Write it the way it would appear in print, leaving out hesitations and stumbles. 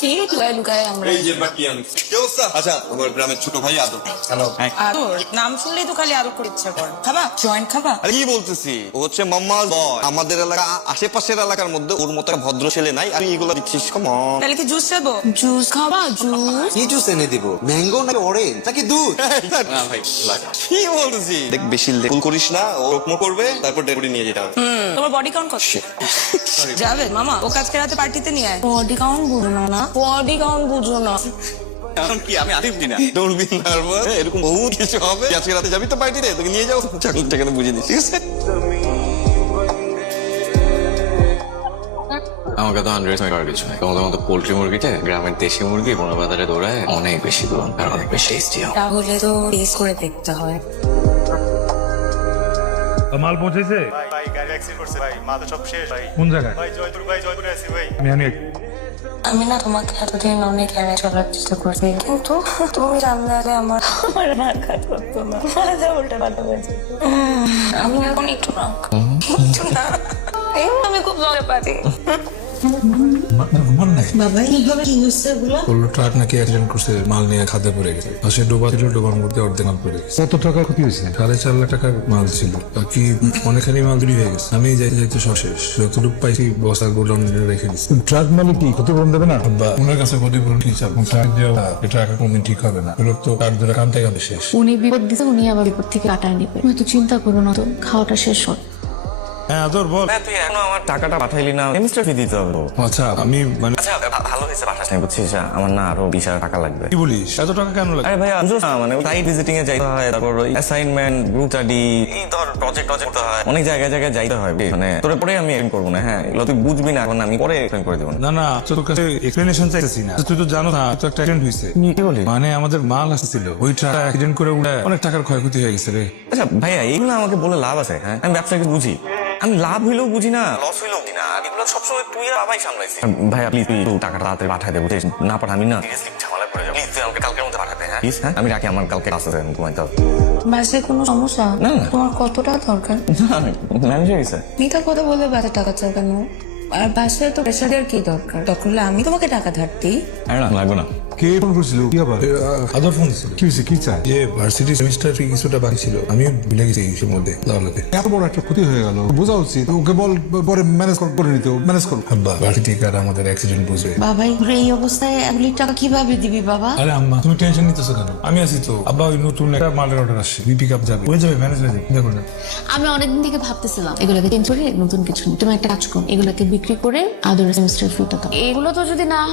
ঠিক লুকায় আমরা। এই যে বাকি আনছি। কি অবস্থা? আচ্ছা, আমার গ্রামের ছোট ভাই আদর। হ্যালো। আদর নাম শুনলেই তো খালি আদর করে ইচ্ছা করে। খাবা জয়েন্ট খাবা? আরে কি বলতেছি, ও হচ্ছে মাম্মার বয়। আমাদের এলাকা আশেপাশের এলাকার মধ্যে ওর মতো একটা ভদ্র ছেলে নাই। আর এগুলো দিচ্ছিস কমন। তাহলে কি জুস খাবো? জুস খাবা? জুস কি জুস এনে দিব? ম্যাঙ্গো নাকি অরেঞ্জ নাকি দুধ? না ভাই, কি বলতেছি? দেখ বেশি ভুল করিস না, ও রকম করবে তারপর ডেপুটি নিয়ে যেতে হবে। তোমার বডি কাউন্ট কত? যাবে মামা ও কাজকে রাতে পার্টিতে নিয়ে আয়। বডি কাউন্ট বুঝো না, বডি কাউন্ট বুঝো না। এখন কি আমি আরিফ দিনা? Don't be nervous. এরকম বহুত কিছু হবে। আজকে রাতে যাবি তো পার্টিতে, তোকে নিয়ে যাও। চাকরিটা কেন বুঝিয়ে দিস, ঠিক আছে? আমাকে তো আন্ডারএস্টিমেট করার কিছু নেই। তোমাদের মতো পোল্ট্রি মুরগিতে গ্রামের দেশি মুরগি কোনো বাজারে দৌড়ায় অনেক বেশি দূর আর অনেক বেশি টেস্টি হয়। তাহলে তো টেস্ট করে দেখতে হয়। মাল পৌঁছেছে? ভাই ভাই গাড়ি অ্যাক্সিডেন্ট করছে ভাই, মাল তো সব শেষ ভাই। কোন জায়গায়? ভাই জয়পুরে আছি ভাই। আমি আমি না তোমাকে এতদিন অনেক এড়িয়ে চলার চেষ্টা করছি, কিন্তু তুমি জানলে আমার রাগ কাজ করতো না, যা উল্টে পাল্টে হয়েছে। আমি এখন একটু রাগ, আমি খুব জলে পারি। বাবা কিভাবে কি হচ্ছে এগুলো? বললো ট্রাক নাকি অ্যাক্সিডেন্ট করছে, মাল নিয়ে খাদে পড়ে গেছে। পাশে ডোবা ছিল, ডোবার মধ্যে অর্ধেক মাল পড়ে গেছে। কত টাকার ক্ষতি হয়েছে? 4.5 লাখ টাকার মাল ছিল, বাকি অনেকখানি মাল চুরি হয়ে গেছে। আমি যাইতে যাইতে সব শেষ, যতটুকু পাইছি বস্তা গোডাউন রেখে দিচ্ছি। ট্রাক মালিক কি ক্ষতিপূরণ দেবে না? বা ওনার কাছে ক্ষতিপূরণ ঠিক চাল, ট্রাক দেওয়া এটা কোনদিন ঠিক হবে না। লোক তো কাঠ ধরে কানতে কানতে শেষ। উনি বিপদ দিতে, উনি আবার বিপদ থেকে কাটায় নিবে। তুমি তো চিন্তা করো না, তো খাওয়াটা শেষ হোক। হ্যাঁ আদর বল। তুই এখনো আমার টাকাটা পাঠাইলি না, সেমিস্টার ফি দিতে হবে। আচ্ছা আমি মানে আচ্ছা ভালো হয়েছে পাঠাস নাই, বুঝছিস? আমার না আরো 20,000 টাকা লাগবে। কি বলিস, এত টাকা কেন লাগে? আরে ভাই বুঝছ না, মানে সাইট ভিজিটিং এ যাইতে হয়, তারপর অ্যাসাইনমেন্ট, গ্রুপ স্টাডি, এই ধর প্রজেক্ট করতে হয়, অনেক জায়গায় যাইতে হয়। মানে তোরে পরে আমি এক্সপ্লেন করবো না, হ্যাঁ এগুলো তুই বুঝবি না, এখন আমি পরে এক্সপ্লেন করে দেবো। না না, তোর কাছে এক্সপ্লেনেশন চাইতেছি না। তুই তো জানো না তো একটা অ্যাক্সিডেন্ট হয়েছে। কি বলি? মানে আমাদের মাল আসছিল, ওই ট্রাক অ্যাক্সিডেন্ট করে উড়ে অনেক টাকার ক্ষয়ক্ষতি হয়ে গেছে রে। আচ্ছা ভাইয়া এগুলো আমাকে বলে লাভ আছে? হ্যাঁ আমি ব্যবসাকে বুঝি, আমি লাভ হইলেও বুঝি না, লস হইলেও বুঝি না। এগুলো সবসময় তুই আর বাবাই সামলাইছিস। ভাইয়া প্লিজ তুই টাকাটা তাড়াতাড়ি পাঠাই দেবো, না পাঠা আমি না সিরিয়াসলি ঝামেলা পড়ে যাবো। প্লিজ তুই আমাকে কালকের মধ্যে পাঠাতে। হ্যাঁ প্লিজ। হ্যাঁ আমি রাখি, আমার কালকে ক্লাস আছে, আমি ঘুমাইতে হবে। বাসায় কোনো সমস্যা? না, না। তোমার কত টাকা দরকার? ম্যানেজ হয়ে গেছে। মিথ্যা কথা বলে বাসায় টাকা চাও কেন? আর বাসায় তো প্রেশার দেওয়ার কি দরকার? দরকার হলে আমি তোমাকে টাকা ধারতি। আরে না লাগবে না। কে ফোন করছিল? কি আবার? আদর ফোন দিছিল। কি হয়েছে, কি চাই? যে ভার্সিটি সেমিস্টার ফি কিছুটা বাকি ছিল, আমিও ভুলে গেছি এই মধ্যে দাওলাতে। এত বড় একটা ক্ষতি হয়ে গেল, বোঝা উচিত। ওকে বল পরে ম্যানেজ করে নিতে, ম্যানেজ করো। আব্বা ভার্সিটি কার আমাদের অ্যাক্সিডেন্ট বুঝবে। বাবাই এই অবস্থায় এগুলি টাকা কিভাবে দিবি বাবা? আরে আম্মা তুমি টেনশন নিতেছো কেন? আমি আছি তো। আব্বা ওই নতুন একটা মালের অর্ডার আসছে, পিক আপ যাবে, হয়ে যাবে, ম্যানেজ হয়ে যাবে, দেখো না। আমি অনেকদিন থেকে ভাবতেছিলাম এগুলোকে চেঞ্জ করে নতুন কিছু নিই। তুমি একটা কাজ করো, এগুলোকে বিক্রি করে আদর সেমিস্টার ফিটা দাও। এগুলো তো যদি না